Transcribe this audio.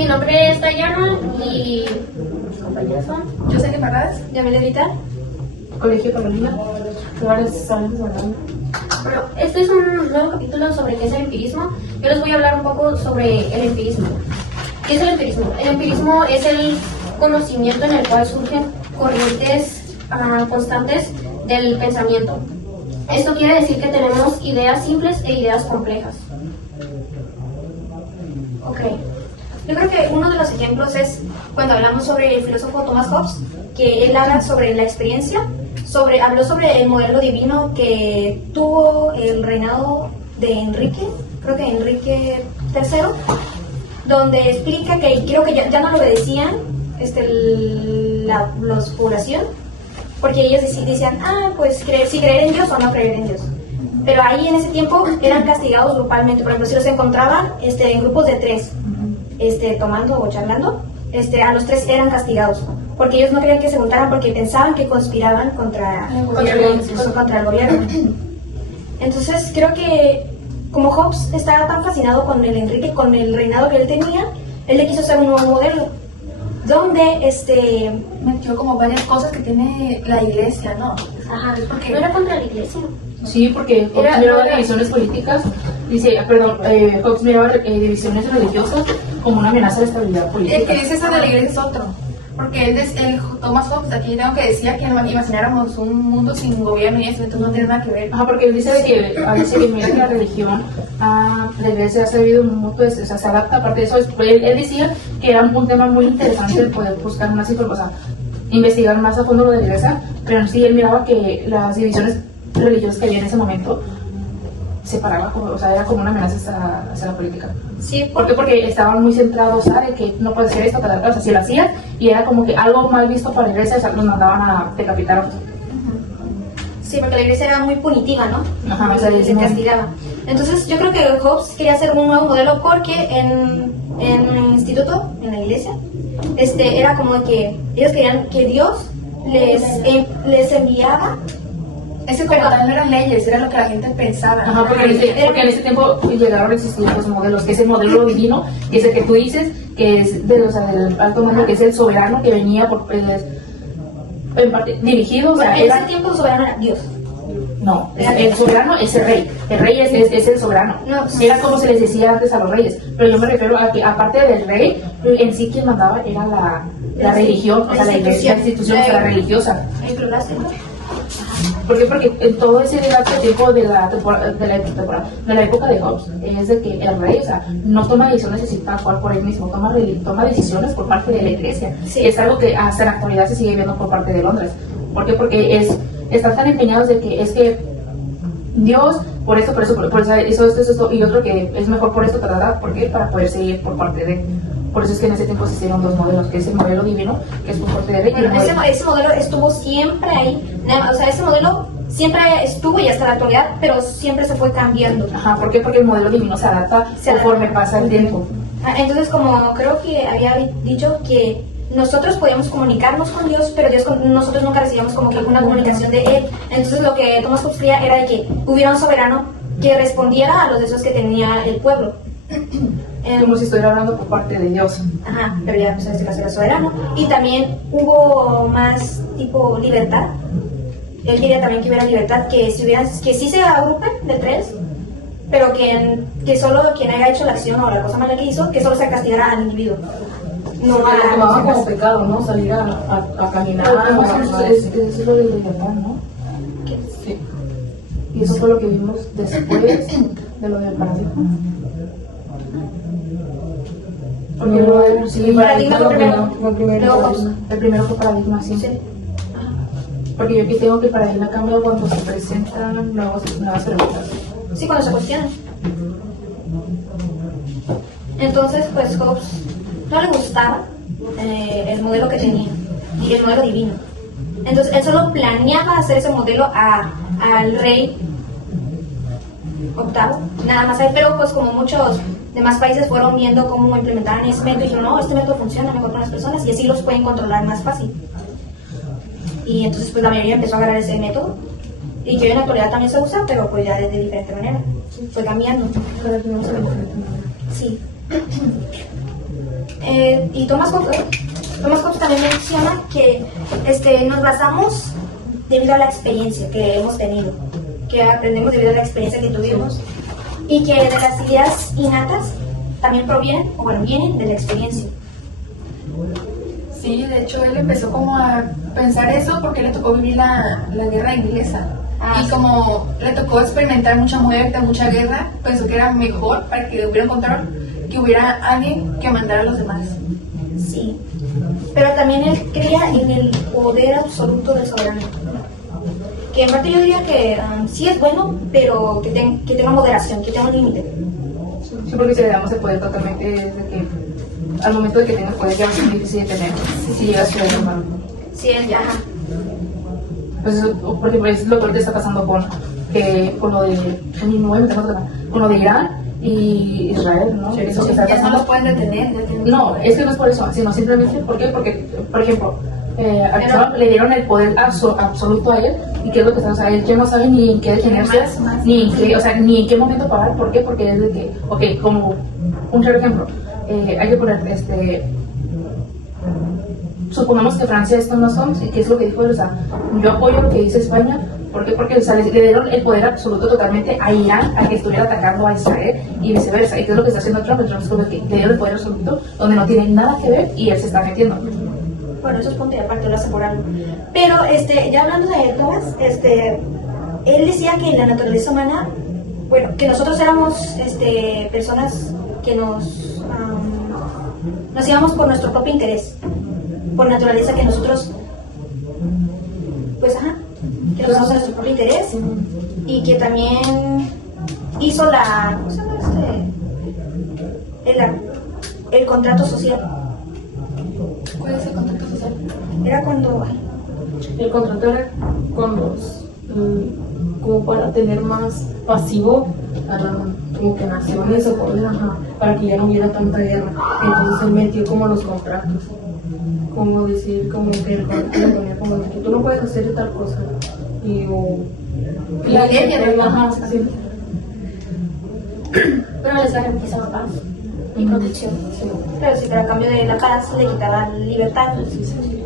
Mi nombre es Dayana y mis compañeros son José Parradas, Yamile Vital. Colegio Carolina. Flores Sáenz Orlando. Bueno, este es un nuevo capítulo sobre qué es el empirismo. Yo les voy a hablar un poco sobre el empirismo. ¿Qué es el empirismo? El empirismo es el conocimiento en el cual surgen corrientes constantes del pensamiento. Esto quiere decir que tenemos ideas simples e ideas complejas. Ok. Yo creo que uno de los ejemplos es cuando hablamos sobre el filósofo Thomas Hobbes, que él habla sobre la experiencia, habló sobre el modelo divino que tuvo el reinado de Enrique, creo que Enrique III, donde explica que creo que ya no lo obedecían la población, porque ellos decían, pues si creer en Dios o no creer en Dios. Pero ahí en ese tiempo eran castigados grupalmente. Por ejemplo, si los encontraban en grupos de 3, tomando o charlando, a los 3 eran castigados, porque ellos no querían que se juntaran porque pensaban que conspiraban contra el gobierno. Entonces creo que como Hobbes estaba tan fascinado con el Enrique, con el reinado que él tenía, él le quiso hacer un nuevo modelo, donde metió como varias cosas que tiene la iglesia, ¿no? Ajá, porque no era contra la iglesia. Sí, porque Hobbes miraba divisiones políticas, Hobbes miraba divisiones religiosas como una amenaza de estabilidad política. El que dice eso de la iglesia es otro, porque Thomas Hobbes, aquí tengo que decía que imagináramos un mundo sin gobierno y eso, entonces no tiene nada que ver. Ajá, porque él dice que mira que la religión, la iglesia ha servido mucho, pues, o sea, se adapta. Aparte de eso, él decía que era un tema muy interesante el poder buscar más información, investigar más a fondo lo de la iglesia, pero sí él miraba que las divisiones religiosas que había en ese momento separaba, era como una amenaza hacia la política. Sí, ¿Por qué? Porque estaban muy centrados, ¿sabes? Que no puede ser esto, o sea, si lo hacían, y era como que algo mal visto para la iglesia, o sea, los mandaban a decapitar. Sí, porque la iglesia era muy punitiva, ¿no? Ajá, se castigaba. Entonces yo creo que Hobbes quería hacer un nuevo modelo porque en el instituto, en la iglesia, era como que ellos querían que Dios les enviaba. Ese como tal no eran leyes, era lo que la gente pensaba. Ajá, porque en ese tiempo llegaron a existir los modelos, que es el modelo divino, que es el que tú dices, que es del alto mando, que es el soberano que venía en parte dirigido. En ese tiempo el soberano era Dios. No, el soberano es el rey es el soberano. No, era como se les decía antes a los reyes, pero yo me refiero a que aparte del rey, en sí quien mandaba era la religión, o sea, la iglesia, la institución, o sea, la religiosa. ¿Por qué? Porque en todo ese lapso de tiempo de la época de Hobbes es de que el rey, o sea, no toma decisiones así tal cual por él mismo, toma decisiones por parte de la iglesia. Sí. Es algo que hasta en la actualidad se sigue viendo por parte de Londres. ¿Por qué? Porque están tan empeñados de que es que Dios, por eso, esto, y otro que es mejor por esto, ¿por qué? Para poder seguir por parte de... Por eso es que en ese tiempo se hicieron 2 modelos, que es el modelo divino, que es por parte de rey. Bueno, ese modelo estuvo siempre ahí, o sea, ese modelo siempre estuvo y hasta la actualidad, pero siempre se fue cambiando. Ajá, ¿por qué? Porque el modelo divino se adapta conforme pasa el tiempo. Entonces, como creo que había dicho que nosotros podíamos comunicarnos con Dios, pero nosotros nunca recibíamos como que una comunicación de Él. Entonces, lo que Thomas Hobbes quería era de que hubiera un soberano que respondiera a los deseos que tenía el pueblo. Como si estuviera hablando por parte de Dios. Ajá, pero ya pues, en este caso era soberano. Y también hubo más tipo libertad. Él quería también que hubiera libertad, que sí se agrupen de 3, pero que solo quien haya hecho la acción o la cosa mala que hizo, que solo se castigara al individuo. No a la como pecado, ¿no? Salir a caminar. Eso es lo de libertad, ¿no? Sí. Y eso fue lo que vimos después de lo del paradigma. Porque el paradigma el primero fue paradigma, sí. Porque yo aquí tengo que el paradigma cambia cuando se presentan nuevas preguntas. Sí, cuando se cuestionan. Entonces, pues Hobbes no le gustaba el modelo que tenía, y el modelo divino. Entonces, él solo planeaba hacer ese modelo al rey octavo, nada más. Pero pues como muchos demás países fueron viendo cómo implementaban ese método y dijeron, no, este método funciona mejor con las personas y así los pueden controlar más fácil. Y entonces pues la mayoría empezó a agarrar ese método y que hoy en la actualidad también se usa, pero pues ya de diferente manera, fue cambiando. Cada vez no se ve de diferente manera. Sí. Y Thomas Hobbes también menciona que nos basamos debido a la experiencia que hemos tenido, que aprendemos debido a la experiencia que tuvimos, y que de las ideas innatas también provienen, o bueno, vienen de la experiencia. Sí, de hecho él empezó como a pensar eso porque le tocó vivir la guerra inglesa. Ah, Y sí. como le tocó experimentar mucha muerte, mucha guerra, pensó que era mejor para que hubiera un control, que hubiera alguien que mandara a los demás. Sí, pero también él creía en el poder absoluto del soberano. Que en parte yo diría que sí es bueno, pero que tenga moderación, que tenga un límite. Sí, porque si le damos el poder totalmente, es de que al momento de que tengas poder ya va a ser difícil de tener, si llegas a ser humano. Sí, ajá. Pues, porque pues, lo que ahorita está pasando con lo de con lo de Irán y Israel, ¿no? Eso que está Ya no pasando. los pueden detener. ya tienen- No, es que no es por eso, sino simplemente ¿por qué? Porque, por ejemplo, a Trump le dieron el poder absoluto a él, y qué es lo que está, o sea, él ya no sabe ni en qué detenerse, Más. ni en qué, o sea, ni en qué momento parar. ¿Por qué? Porque es de que, ok, como un claro ejemplo, hay que poner, supongamos que Francia es Donald Trump, y qué es lo que dijo él, o sea, yo apoyo lo que dice España. ¿Por qué? Porque o sea, le dieron el poder absoluto totalmente a Irán, a que estuviera atacando a Israel y viceversa. ¿Y qué es lo que está haciendo Trump? Trump es como que le dieron el poder absoluto donde no tiene nada que ver y él se está metiendo. Bueno, eso es punto y aparte, lo hace por algo. Pero ya hablando de Thomas, él decía que en la naturaleza humana, bueno, que nosotros éramos personas que nos íbamos por nuestro propio interés, por naturaleza, que nosotros, pues ajá, que nos íbamos a nuestro propio interés, y que también hizo ¿cómo se llama el contrato social. ¿Cuál es el contrato social? Era cuando, El contrato era con los, como para tener más pasivo a como que naciones o cosas, ajá, para que ya no hubiera tanta guerra. Entonces él metió como los contratos, como decir, como que el contrato le ponía como de que tú no puedes hacer tal cosa. Y La ley de la ajá, sí. pero les garantizaba paz y protección. Pero sí, pero a cambio de la paz le quitaba libertad. Sí, sí, sí.